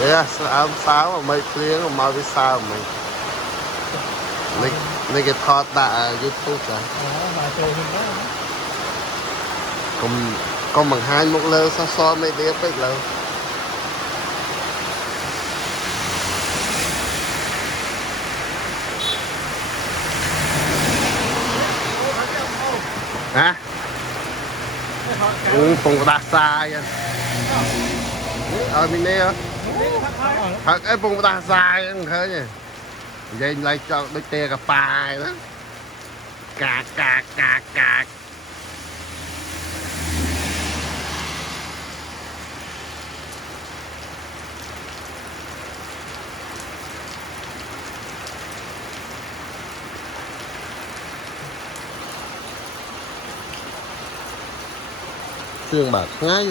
Yeah, sao mà mấy tiếng mà với sao mình này cái thọt đã YouTube rồi còn bằng hai một lơ sao so mấy đứa biết lâu hả không có đa sai mình đây thật ấy không có đa sai thế nhỉ vậy lại cho đôi tê cà phai đó cạc cạc cạc cạc xương bạc ngay